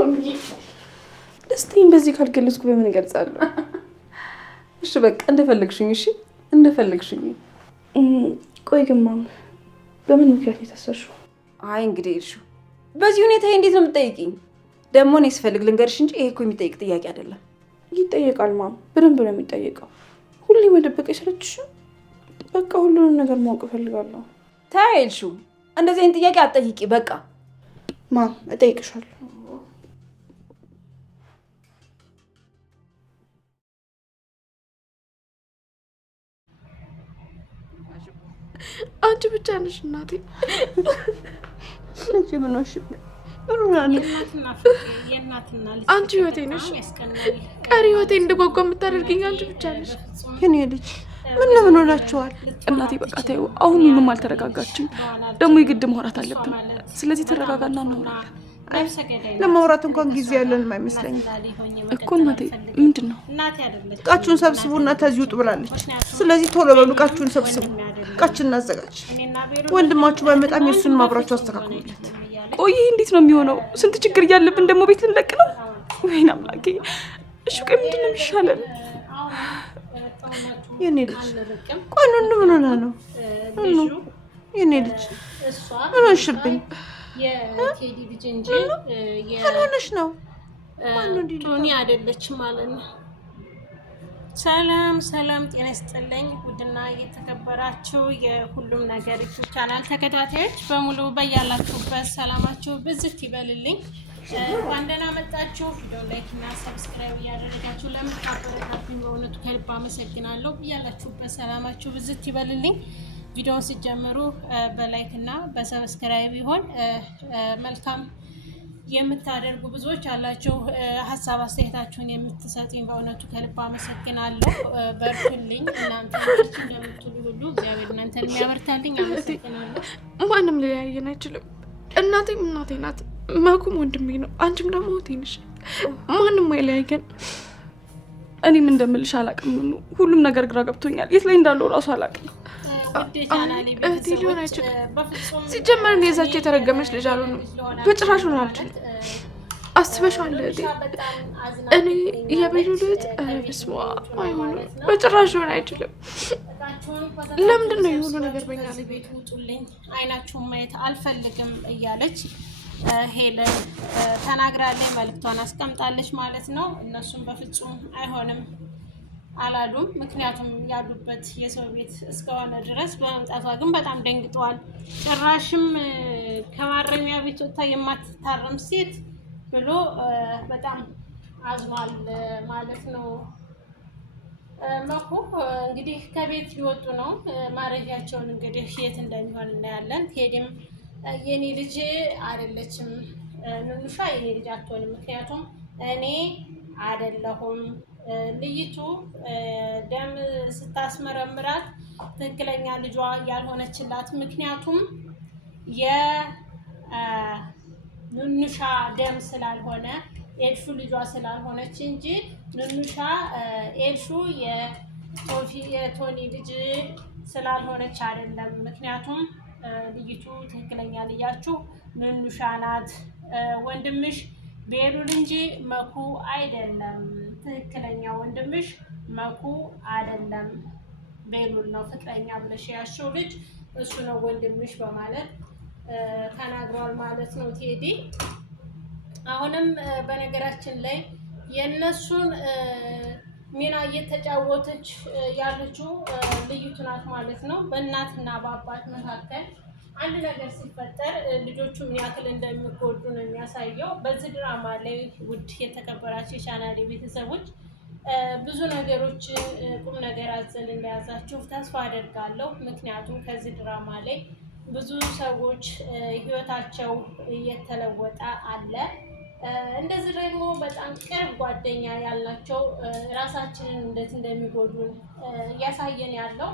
ማሚ ደስታዬን በዚህ ካልገለጽኩ በምን እገልጻለሁ? እሺ በቃ እንደፈለግሽኝ። እሺ እንደፈለግሽኝ። ቆይ ግን ማም በምን ምክንያት የታሰርሽው? አይ እንግዲህ እሺ በዚህ ሁኔታ እንዴት ነው የምትጠይቂኝ? ደግሞ እኔ ስፈልግ ልንገርሽ እንጂ ይሄ እኮ የሚጠይቅ ጥያቄ አይደለም። ይጠየቃል ማም፣ በደንብ ነው የሚጠየቀው። ሁሌ መደበቅ አይሰለችሽም? በቃ ሁሉንም ነገር ማወቅ እፈልጋለሁ። ታይልሹ እንደዚህ አይነት ጥያቄ አትጠይቂ። በቃ ማም እጠይቅሻለሁ። አንቺ ብቻ ነሽ እናቴ። አንቺ ምን ሆነሽ? አንቺ ህይወቴ ነሽ። ቀሪ ህይወቴ እንድጓጓ የምታደርጊኝ አንቺ ብቻ ነሽ። የኔ ልጅ ምን ሆናችኋል? እናቴ በቃ ተይው። አሁን ምንም አልተረጋጋችም። ደግሞ የግድ ማውራት አለብን። ስለዚህ ተረጋጋና እናውራለን። ለማውራት እንኳን ጊዜ ያለን አይመስለኝም እኮ እናቴ። ምንድን ነው? እቃችሁን ሰብስቡና ተዚህ ውጡ ብላለች። ስለዚህ ቶሎ በሉ እቃችሁን ሰብስቡ፣ እቃችንን እናዘጋጅ። ወንድማችሁ ባይመጣም የእሱንም አብራችሁ አስተካክሉለት። ቆይ እንዴት ነው የሚሆነው? ስንት ችግር እያለብን ደግሞ ቤት ልንለቅ ነው? ወይኔ አምላኬ። እሺ ቆይ ምንድን ነው የሚሻለን? የኔ ልጅ ቆይ ምን ሆነ ነው? የኔ ልጅ ምን ሆንሽብኝ? የቴዲ ልጅ እንጂ ምን ሆነሽ ነው? ቶኒ አይደለችም ማለት ነው። ሰላም ሰላም፣ ጤና ይስጥልኝ ውድና እየተከበራችሁ የሁሉም ነገር ዩቲዩብ ቻናል ተከታታዮች በሙሉ በያላችሁበት ሰላማችሁ ብዝት ይበልልኝ። እንኳን ደህና መጣችሁ። ቪዲዮ ላይክ እና ሰብስክራይብ እያደረጋችሁ ለምታበረታቱኝ በእውነቱ ከልብ አመሰግናለሁ። በያላችሁበት ሰላማችሁ ብዝት ይበልልኝ። ቪዲዮውን ሲጀምሩ በላይክ እና በሰብስክራይብ ይሆን መልካም የምታደርጉ ብዙዎች አላችሁ። ሀሳብ አስተያየታችሁን የምትሰጡኝ በእውነቱ ከልብ አመሰግናለሁ። በርቱልኝ። እናንተ እንደምትሉ ሁሉ እግዚአብሔር እናንተን የሚያበርታልኝ አመሰግናለሁ። ማንም ሊለያየን አይችልም። እናቴም እናቴ ናት፣ መኩም ወንድሜ ነው፣ አንቺም ደግሞ እህቴ ነሽ። ማንም አይለያየን። እኔም እንደምልሽ አላውቅም። ሁሉም ነገር ግራ ገብቶኛል። የት ላይ እንዳለው እራሱ አላውቅም። እህቴ ሊሆን አይችልም። ሲጀመር እኔ የዛች የተረገመች ልጅ አልሆንም። በጭራሽ ሆነ አልችልም። አስበሽዋል እህቴ? እኔ የቤሉ ልጅ በስመ አብ አይሆንም። በጭራሽ ሆነ አይችልም። ለምንድን ነው የሁሉ ነገር በእኛ ላይ? ቤት ውጡልኝ፣ አይናችሁን ማየት አልፈልግም እያለች ሄለን ተናግራለች። መልዕክቷን አስቀምጣለች ማለት ነው። እነሱም በፍጹም አይሆንም አላሉም። ምክንያቱም ያሉበት የሰው ቤት እስከሆነ ድረስ በመምጣቷ ግን በጣም ደንግጠዋል። ጭራሽም ከማረሚያ ቤት ወጥታ የማትታረም ሴት ብሎ በጣም አዝኗል ማለት ነው። መኩ እንግዲህ ከቤት ሊወጡ ነው። ማረፊያቸውን እንግዲህ የት እንደሚሆን እናያለን። ቴዲም የኔ ልጅ አይደለችም ኑኑሻ የኔ ልጅ አትሆንም፣ ምክንያቱም እኔ አይደለሁም ልይቱ ደም ስታስመረምራት ትክክለኛ ልጇ ያልሆነችላት፣ ምክንያቱም የኑኑሻ ደም ስላልሆነ ኤልሹ ልጇ ስላልሆነች እንጂ ኑኑሻ ኤልሹ የቶኒ ልጅ ስላልሆነች አይደለም። ምክንያቱም ልይቱ ትክክለኛ ልያችሁ ኑኑሻ ናት። ወንድምሽ ቤሉል እንጂ መኩ አይደለም። ትክክለኛ ወንድምሽ መኩ አይደለም፣ ቤሉል ነው። ፍቅረኛ ብለሽ ያሽው ልጅ እሱ ነው ወንድምሽ በማለት ተናግሯል ማለት ነው ቴዲ። አሁንም በነገራችን ላይ የነሱን ሚና እየተጫወተች ያለችው ልይቱ ናት ማለት ነው። በእናትና በአባት መካከል አንድ ነገር ሲፈጠር ልጆቹ ምን ያክል እንደሚጎዱ ነው የሚያሳየው። በዚህ ድራማ ላይ ውድ የተከበራችሁ የቻናሌ ቤተሰቦች ብዙ ነገሮች ቁም ነገር አዘል እንደያዛችሁ ተስፋ አደርጋለሁ። ምክንያቱም ከዚህ ድራማ ላይ ብዙ ሰዎች ህይወታቸው እየተለወጠ አለ። እንደዚህ ደግሞ በጣም ቅርብ ጓደኛ ያልናቸው ራሳችንን እንዴት እንደሚጎዱን እያሳየን ያለው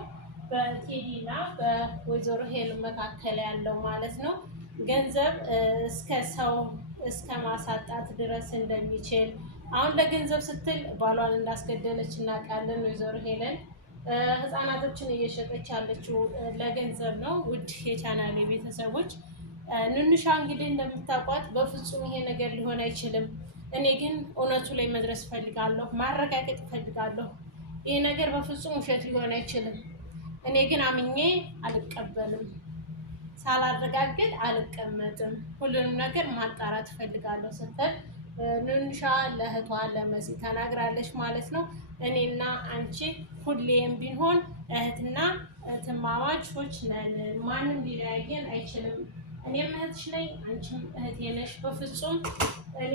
በቴዲ እና በወይዘሮ ሄለን መካከል ያለው ማለት ነው። ገንዘብ እስከ ሰው እስከ ማሳጣት ድረስ እንደሚችል አሁን ለገንዘብ ስትል ባሏን እንዳስገደለች እናውቃለን። ወይዘሮ ሄለን ህፃናቶችን እየሸጠች ያለችው ለገንዘብ ነው። ውድ የቻናሌ ቤተሰቦች ኑንሻ እንግዲህ እንደምታውቋት በፍጹም ይሄ ነገር ሊሆን አይችልም። እኔ ግን እውነቱ ላይ መድረስ እፈልጋለሁ፣ ማረጋገጥ እፈልጋለሁ። ይሄ ነገር በፍጹም ውሸት ሊሆን አይችልም። እኔ ግን አምኜ አልቀበልም፣ ሳላረጋግጥ አልቀመጥም። ሁሉንም ነገር ማጣራት እፈልጋለሁ ስትል ኑንሻ ለእህቷ ለመሲ ተናግራለች ማለት ነው። እኔና አንቺ ሁሌም ቢሆን እህትና እህትማማቾች ነን። ማንም ሊለያየን አይችልም። እኔም እህትሽ ነኝ፣ አንቺም እህቴ ነሽ። በፍጹም እኔ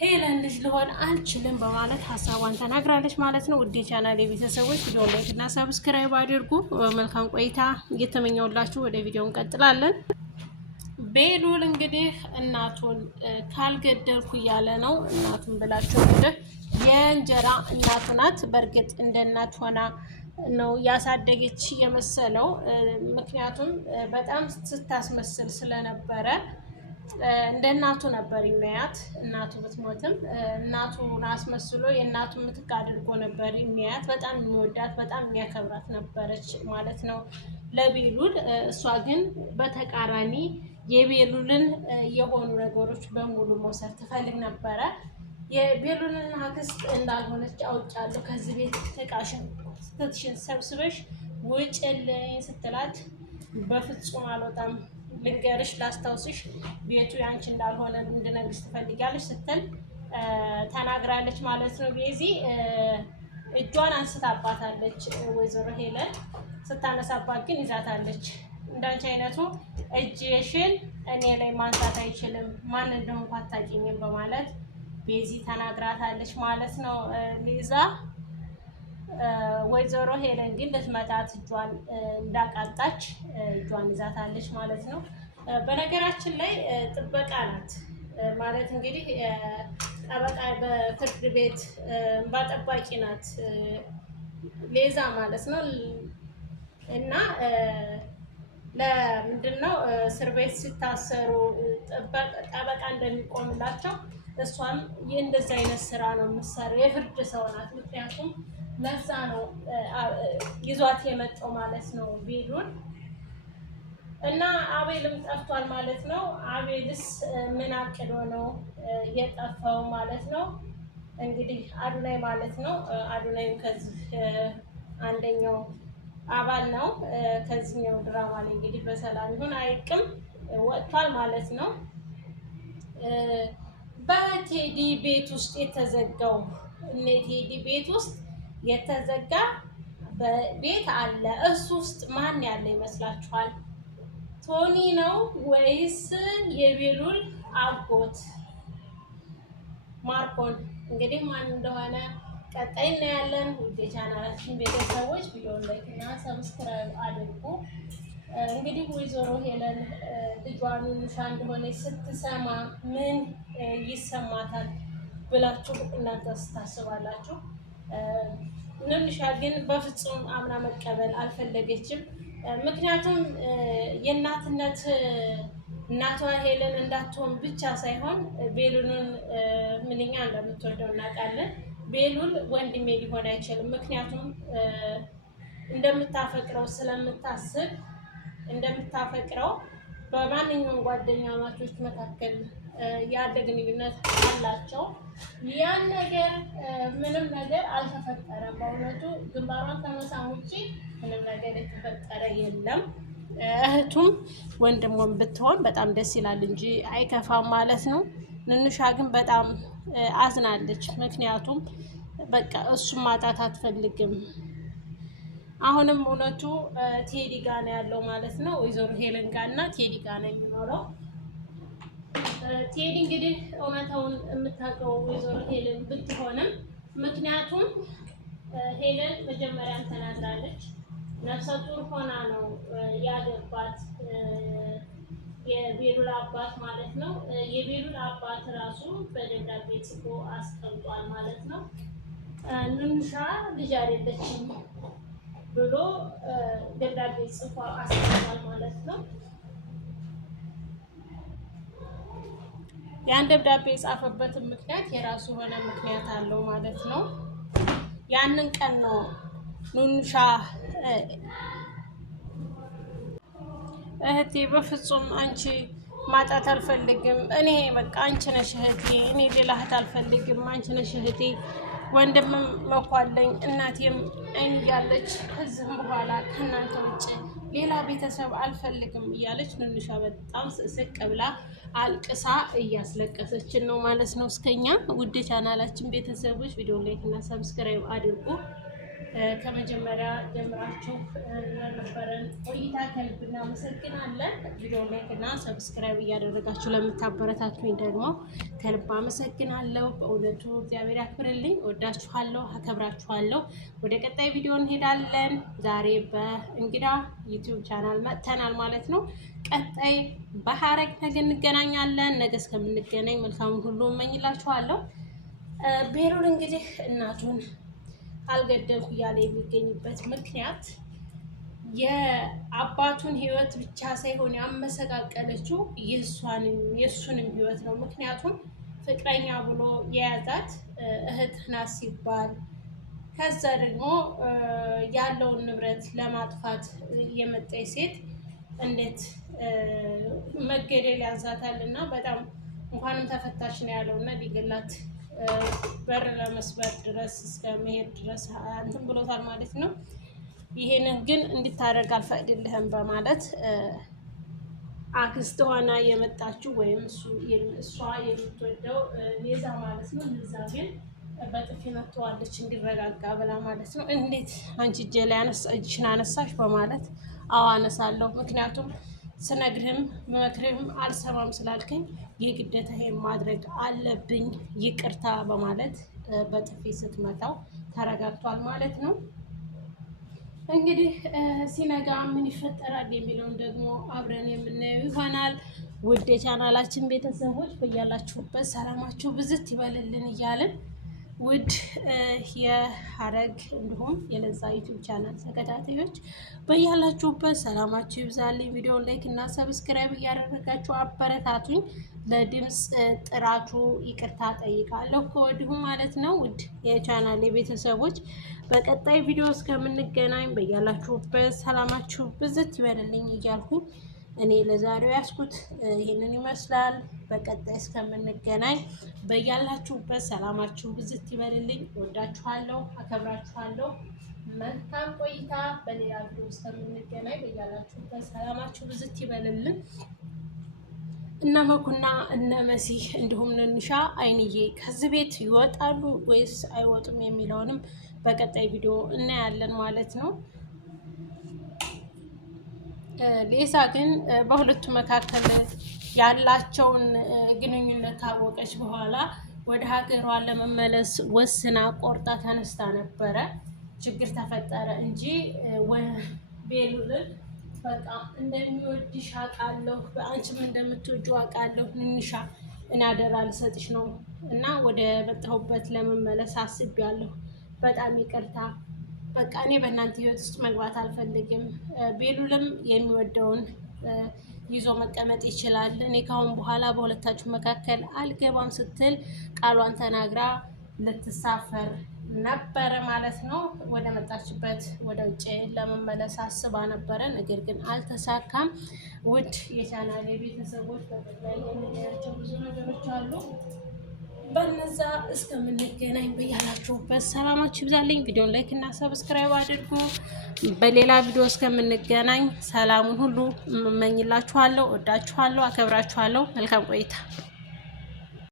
ሄለን ልጅ ልሆን አልችልም በማለት ሀሳቧን ተናግራለች ማለት ነው። ውድ የቻናሌ ቤተሰቦች ቪዲዮ ላይክ እና ሰብስክራይብ አድርጉ። መልካም ቆይታ እየተመኘውላችሁ ወደ ቪዲዮ እንቀጥላለን። ቤሉል እንግዲህ እናቱን ካልገደልኩ እያለ ነው። እናቱን ብላችሁ እንግዲህ የእንጀራ እናቱ ናት። በእርግጥ እንደ እናት ሆና ነው ያሳደገች የመሰለው። ምክንያቱም በጣም ስታስመስል ስለነበረ እንደ እናቱ ነበር የሚያያት። እናቱ ብትሞትም እናቱን አስመስሎ የእናቱ ምትክ አድርጎ ነበር የሚያያት። በጣም የሚወዳት በጣም የሚያከብራት ነበረች ማለት ነው ለቤሉል። እሷ ግን በተቃራኒ የቤሉልን የሆኑ ነገሮች በሙሉ መውሰድ ትፈልግ ነበረ። የቤሉልን አክስት እንዳልሆነች አውቃለሁ። ከዚህ ቤት እቃሽን ስትትሽን ሰብስበሽ ውጭልኝ ስትላት በፍጹም አልወጣም፣ ልንገርሽ፣ ላስታውስሽ፣ ቤቱ ያንቺ እንዳልሆነ እንድነግርሽ ትፈልጊያለሽ ስትል ተናግራለች ማለት ነው። ቤዚ እጇን አንስታባታለች ወይዘሮ ሄለን። ስታነሳባት ግን ይዛታለች። እንዳንቺ አይነቱ እጅሽን እኔ ላይ ማንሳት አይችልም፣ ማን እንደሆንኩ አታውቂኝም በማለት ቤዚ ተናግራታለች ማለት ነው ሊዛ። ወይዘሮ ሄለን ግን ልትመታት እጇን እንዳቃጣች እጇን ይዛታለች ማለት ነው። በነገራችን ላይ ጥበቃ ናት ማለት እንግዲህ ጠበቃ በፍርድ ቤት እንባ ጠባቂ ናት ሌዛ ማለት ነው። እና ለምንድን ነው እስር ቤት ሲታሰሩ ጠበቃ እንደሚቆምላቸው እሷም የእንደዚህ አይነት ስራ ነው የምትሰራው። የፍርድ ሰው ናት። ምክንያቱም ለዛ ነው ይዟት የመጣው ማለት ነው ቤሉል። እና አቤልም ጠፍቷል ማለት ነው። አቤልስ ምን አቅዶ ነው የጠፋው ማለት ነው? እንግዲህ አዱናይ ማለት ነው። አዱናይም ከዚህ አንደኛው አባል ነው። ከዚህኛው ድራማ ላይ እንግዲህ በሰላም ይሁን አይቅም ወጥቷል ማለት ነው። በቴዲ ቤት ውስጥ የተዘጋው ቴዲ ቤት ውስጥ የተዘጋ ቤት አለ። እሱ ውስጥ ማን ያለ ይመስላችኋል? ቶኒ ነው ወይስ የቤሉል አጎት ማርኮን? እንግዲህ ማን እንደሆነ ቀጣይ እናያለን። ውድ የቻናላችን ቤተሰቦች ቪዲዮውን ላይክ እና ሰብስክራይብ አድርጉ። እንግዲህ ወይዘሮ ሄለን ልጇን ኑንሻ እንደሆነች ስትሰማ ምን ይሰማታል ብላችሁ እናንተ ታስባላችሁ? ኑንሻ ግን በፍጹም አምና መቀበል አልፈለገችም። ምክንያቱም የእናትነት እናቷ ሄለን እንዳትሆን ብቻ ሳይሆን ቤሉልን ምንኛ እንደምትወደው እናውቃለን። ቤሉል ወንድሜ ሊሆን አይችልም። ምክንያቱም እንደምታፈቅረው ስለምታስብ እንደምታፈቅረው በማንኛውም ጓደኛ ማቾች መካከል ያለ ግንኙነት አላቸው። ያን ነገር ምንም ነገር አልተፈጠረም። በእውነቱ ግንባሯን ከመሳም ውጭ ምንም ነገር የተፈጠረ የለም። እህቱም ወንድሟም ብትሆን በጣም ደስ ይላል እንጂ አይከፋም ማለት ነው። ኑንሻ ግን በጣም አዝናለች። ምክንያቱም በቃ እሱም ማጣት አትፈልግም። አሁንም እውነቱ ቴዲ ጋ ነው ያለው ማለት ነው። ወይዘሮ ሄለን ጋ እና ቴዲ ጋ ነው የሚኖረው። ቴዲ እንግዲህ እውነታውን የምታውቀው ወይዘሮ ሄለን ብትሆንም ምክንያቱም ሄለን መጀመሪያም ተናግራለች። ነፍሰ ጡር ሆና ነው ያገባት የቤሉል አባት ማለት ነው። የቤሉል አባት ራሱ በደብዳቤ ጽፎ አስቀምጧል ማለት ነው። ኑንሻ ልጅ አይደለችም ብሎ ደብዳቤ ጽፎ አስቀምጧል ማለት ነው። ያን ደብዳቤ የጻፈበትን ምክንያት የራሱ የሆነ ምክንያት አለው ማለት ነው። ያንን ቀን ነው ኑንሻ እህቴ በፍጹም አንቺ ማጣት አልፈልግም። እኔ በቃ አንቺ ነሽ እህቴ፣ እኔ ሌላ እህት አልፈልግም። አንቺ ነሽ እህቴ። ወንድምም መኳለኝ፣ እናቴም አይን እያለች ከዚህም በኋላ ከእናንተ ውጭ ሌላ ቤተሰብ አልፈልግም እያለች ንንሻ በጣም ስቅ ብላ አልቅሳ እያስለቀሰችን ነው ማለት ነው። እስከኛ ውድ ቻናላችን ቤተሰቦች ቪዲዮ ላይክ እና ሰብስክራይብ አድርጉ። ከመጀመሪያ ጀምራችሁ ለነበረን ቆይታ ከልብ እናመሰግናለን። ቪዲዮ ላይክ እና ሰብስክራይብ እያደረጋችሁ ለምታበረታቱኝ ደግሞ ከልብ አመሰግናለሁ። በእውነቱ እግዚአብሔር ያክብርልኝ። ወዳችኋለሁ፣ አከብራችኋለሁ። ወደ ቀጣይ ቪዲዮ እንሄዳለን። ዛሬ በእንግዳ ዩቲዩብ ቻናል መጥተናል ማለት ነው። ቀጣይ በሐረግ ነገ እንገናኛለን። ነገ እስከምንገናኝ መልካሙን ሁሉ እመኝላችኋለሁ። ቤሩል እንግዲህ እናቱን አልገደልኩ እያለ የሚገኝበት ምክንያት የአባቱን ሕይወት ብቻ ሳይሆን ያመሰቃቀለችው የእሱንም ሕይወት ነው። ምክንያቱም ፍቅረኛ ብሎ የያዛት እህት ናት ሲባል ከዛ ደግሞ ያለውን ንብረት ለማጥፋት የመጣች ሴት እንዴት መገደል ያዛታል እና በጣም እንኳንም ተፈታሽ ነው ያለው እና ሊገላት በር ለመስበር ድረስ እስከ መሄድ ድረስ እንትን ብሎታል ማለት ነው። ይሄንን ግን እንድታደርግ አልፈቅድልህም በማለት አክስት ሆና የመጣችው ወይም እሷ የምትወደው ኔዛ ማለት ነው። ኔዛ ግን በጥፊ መጥተዋለች እንዲረጋጋ ብላ ማለት ነው። እንዴት አንቺ እጅሽን አነሳሽ በማለት አዎ አነሳለሁ፣ ምክንያቱም ስነግርህም መክርህም አልሰማም ስላልከኝ የግዴታ ይሄን ማድረግ አለብኝ ይቅርታ በማለት በጥፊ ስትመታው ተረጋግቷል ማለት ነው። እንግዲህ ሲነጋ ምን ይፈጠራል የሚለውን ደግሞ አብረን የምናየው ይሆናል። ውድ የቻናላችን ቤተሰቦች በያላችሁበት ሰላማችሁ ብዝት ይበልልን እያልን ውድ የሐረግ እንዲሁም የለዛ ዩቲዩብ ቻናል ተከታታዮች በያላችሁበት ሰላማችሁ ይብዛልኝ። ቪዲዮውን ላይክ እና ሰብስክራይብ እያደረጋችሁ አበረታቱኝ። ለድምፅ ጥራቱ ይቅርታ ጠይቃለሁ ከወዲሁ ማለት ነው። ውድ የቻናል ቤተሰቦች በቀጣይ ቪዲዮ እስከምንገናኝ በያላችሁበት ሰላማችሁ ብዝት ይበልልኝ እያልኩኝ እኔ ለዛሬው ያስኩት ይህንን ይመስላል። በቀጣይ እስከምንገናኝ በያላችሁበት ሰላማችሁ ብዝት ይበልልኝ። ወዳችኋለሁ፣ አከብራችኋለሁ። መልካም ቆይታ። በሌላ ቪዲዮ እስከምንገናኝ በያላችሁበት ሰላማችሁ ብዝት ይበልልን። እነ መኩና እነ መሲህ እንዲሁም ንንሻ አይንዬ ከዚህ ቤት ይወጣሉ ወይስ አይወጡም የሚለውንም በቀጣይ ቪዲዮ እናያለን ማለት ነው። ሌሳ ግን በሁለቱ መካከል ያላቸውን ግንኙነት ካወቀች በኋላ ወደ ሀገሯ ለመመለስ ወስና ቆርጣ ተነስታ ነበረ። ችግር ተፈጠረ እንጂ ቤሉልን በቃ እንደሚወድሽ አውቃለሁ፣ በአንቺም እንደምትወጂው አውቃለሁ። ንንሻ እናደራ ልሰጥሽ ነው እና ወደ መጣሁበት ለመመለስ አስቤያለሁ። በጣም ይቅርታ በቃ እኔ በእናንተ ህይወት ውስጥ መግባት አልፈልግም። ቤሉልም የሚወደውን ይዞ መቀመጥ ይችላል። እኔ ካሁን በኋላ በሁለታችሁ መካከል አልገባም ስትል ቃሏን ተናግራ ልትሳፈር ነበረ ማለት ነው። ወደ መጣችበት ወደ ውጭ ለመመለስ አስባ ነበረ፣ ነገር ግን አልተሳካም። ውድ የቻናሌ ቤተሰቦች በጠቅላይ የምናያቸው ብዙ ነገሮች አሉ። በነዛ እስከምንገናኝ በያላችሁበት ሰላማችሁ ይብዛልኝ። ቪዲዮን ላይክ እና ሰብስክራይብ አድርጉ። በሌላ ቪዲዮ እስከምንገናኝ ሰላሙን ሁሉ እመኝላችኋለሁ። ወዳችኋለሁ፣ አከብራችኋለሁ። መልካም ቆይታ